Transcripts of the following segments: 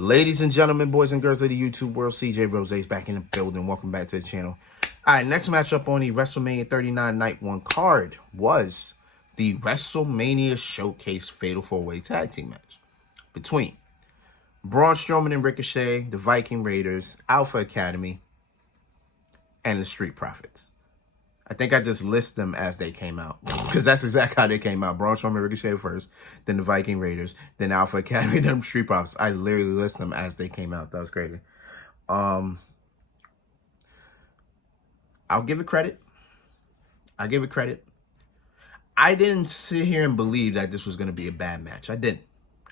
Ladies and gentlemen, boys and girls of the YouTube world, CJ Rose's back in the building. Welcome back to the channel. All right, next matchup on the WrestleMania 39 Night 1 card was the WrestleMania Showcase Fatal 4-Way Tag Team match between Braun Strowman and Ricochet, the Viking Raiders, Alpha Academy, and the Street Profits. I think I just list them as they came out because that's exactly how they came out. Braun Strowman, Ricochet first, then the Viking Raiders, then Alpha Academy, then Street Profits. I literally list them as they came out. That was crazy. I'll give it credit. I didn't sit here and believe that this was going to be a bad match. I didn't.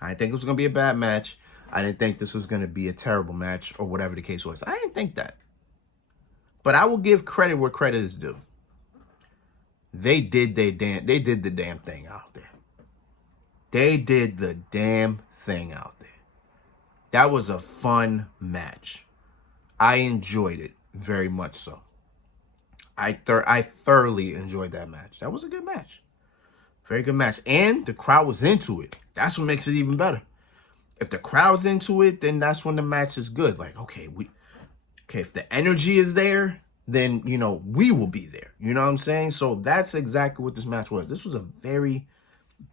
I didn't think it was going to be a bad match. I didn't think this was going to be a terrible match or whatever the case was. I didn't think that. But I will give credit where credit is due. They did the damn thing out there. They did the damn thing out there. That was a fun match. I enjoyed it very much so. I thoroughly enjoyed that match. That was a good match. Very good match. And the crowd was into it. That's what makes it even better. If the crowd's into it, then that's when the match is good. Like, okay, if the energy is there, then, you know, we will be there. You know what I'm saying? So that's exactly what this match was. This was a very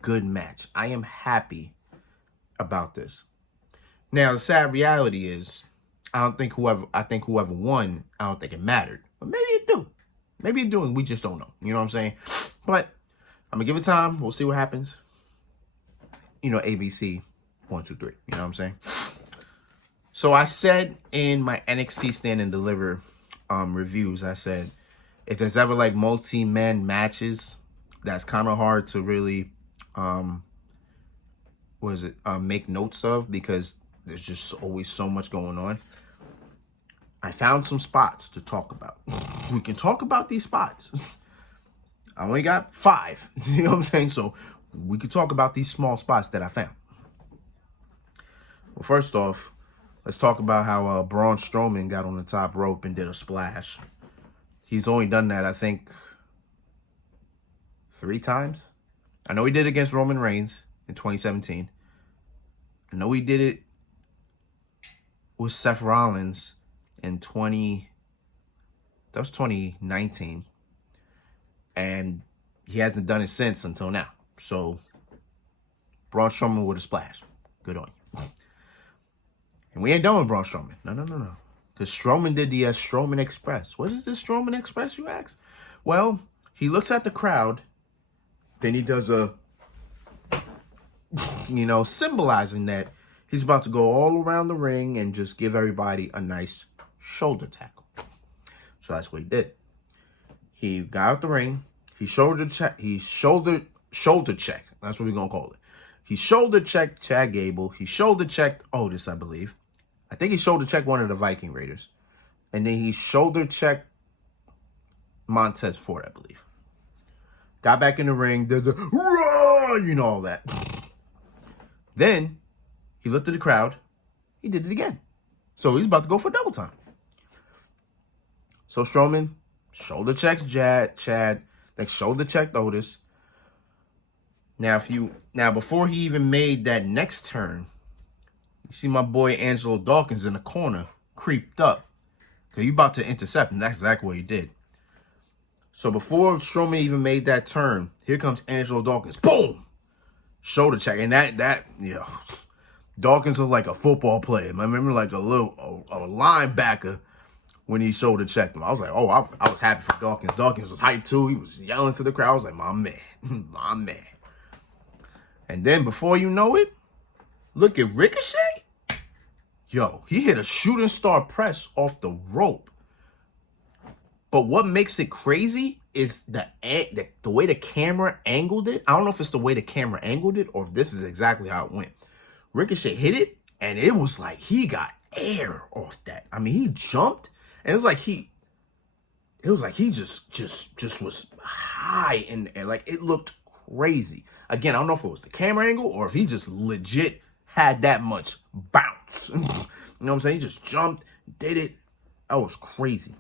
good match. I am happy about this. Now, the sad reality is, I think whoever won, I don't think it mattered. But maybe it do. Maybe it do, and we just don't know. You know what I'm saying? But I'm going to give it time. We'll see what happens. You know, ABC, 1, 2, 3. You know what I'm saying? So I said in my NXT Stand and Deliver reviews, I said, if there's ever like multi-man matches, that's kind of hard to really, make notes of because there's just always so much going on. I found some spots to talk about. We can talk about these spots. I only got 5. You know what I'm saying? So we could talk about these small spots that I found. Well, first off, let's talk about how Braun Strowman got on the top rope and did a splash. He's only done that, I think, 3 times. I know he did it against Roman Reigns in 2017. I know he did it with Seth Rollins in 2019. And he hasn't done it since until now. So, Braun Strowman with a splash. Good on you. And we ain't done with Braun Strowman. No. Because Strowman did the Strowman Express. What is this Strowman Express, you ask? Well, he looks at the crowd. Then he does a, symbolizing that he's about to go all around the ring and just give everybody a nice shoulder tackle. So that's what he did. He got out the ring. He shoulder checked. That's what we're going to call it. He shoulder checked Chad Gable. He shoulder checked Otis, I believe. I think he shoulder checked one of the Viking Raiders. And then he shoulder checked Montez Ford, I believe. Got back in the ring. Did the, all that. Then he looked at the crowd. He did it again. So he's about to go for double time. So Strowman shoulder checks Chad. Like shoulder checked Otis. Now, before he even made that next turn, you see my boy Angelo Dawkins in the corner, creeped up. Because he about to intercept, and that's exactly what he did. So before Strowman even made that turn, here comes Angelo Dawkins. Boom! Shoulder check. And Dawkins was like a football player. I remember like a linebacker when he shoulder checked him. I was like, oh, I was happy for Dawkins. Dawkins was hyped too. He was yelling to the crowd. I was like, my man, my man. And then before you know it, look at Ricochet. Yo, he hit a shooting star press off the rope. But what makes it crazy is the way the camera angled it. I don't know if it's the way the camera angled it or if this is exactly how it went. Ricochet hit it, and it was like he got air off that. I mean, he jumped, and it was like he just was high in the air. Like, it looked crazy. Again, I don't know if it was the camera angle or if he just legit had that much bounce. You know what I'm saying? He just jumped, did it. That was crazy.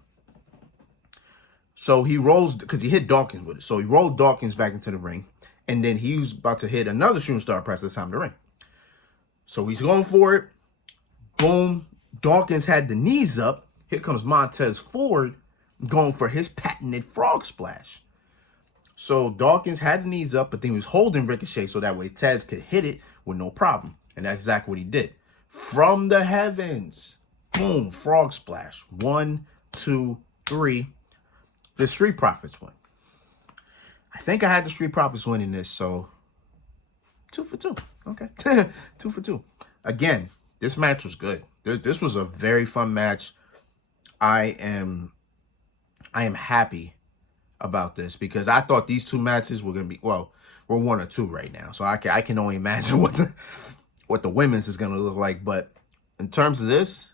So he rolls, because he hit Dawkins with it. So he rolled Dawkins back into the ring. And then he was about to hit another shooting star press this time in the ring. So he's going for it. Boom. Dawkins had the knees up. Here comes Montez Ford going for his patented frog splash. So Dawkins had the knees up, but then he was holding Ricochet so that way Tez could hit it with no problem. And that's exactly what he did. From the heavens. Boom. Frog splash. 1, 2, 3. The Street Profits win. I think I had the Street Profits winning this, so 2 for 2. Okay. 2 for 2. Again, this match was good. This was a very fun match. I am happy about this because I thought these two matches were gonna be, well, we're 1 or 2 right now, so I can only imagine what the women's is gonna look like. But in terms of this,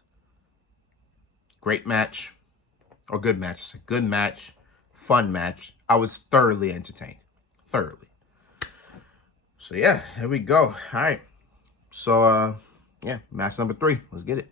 great match, or good match. It's a good match, fun match. I was thoroughly entertained, thoroughly. So yeah, here we go. All right, so yeah, match number 3. Let's get it.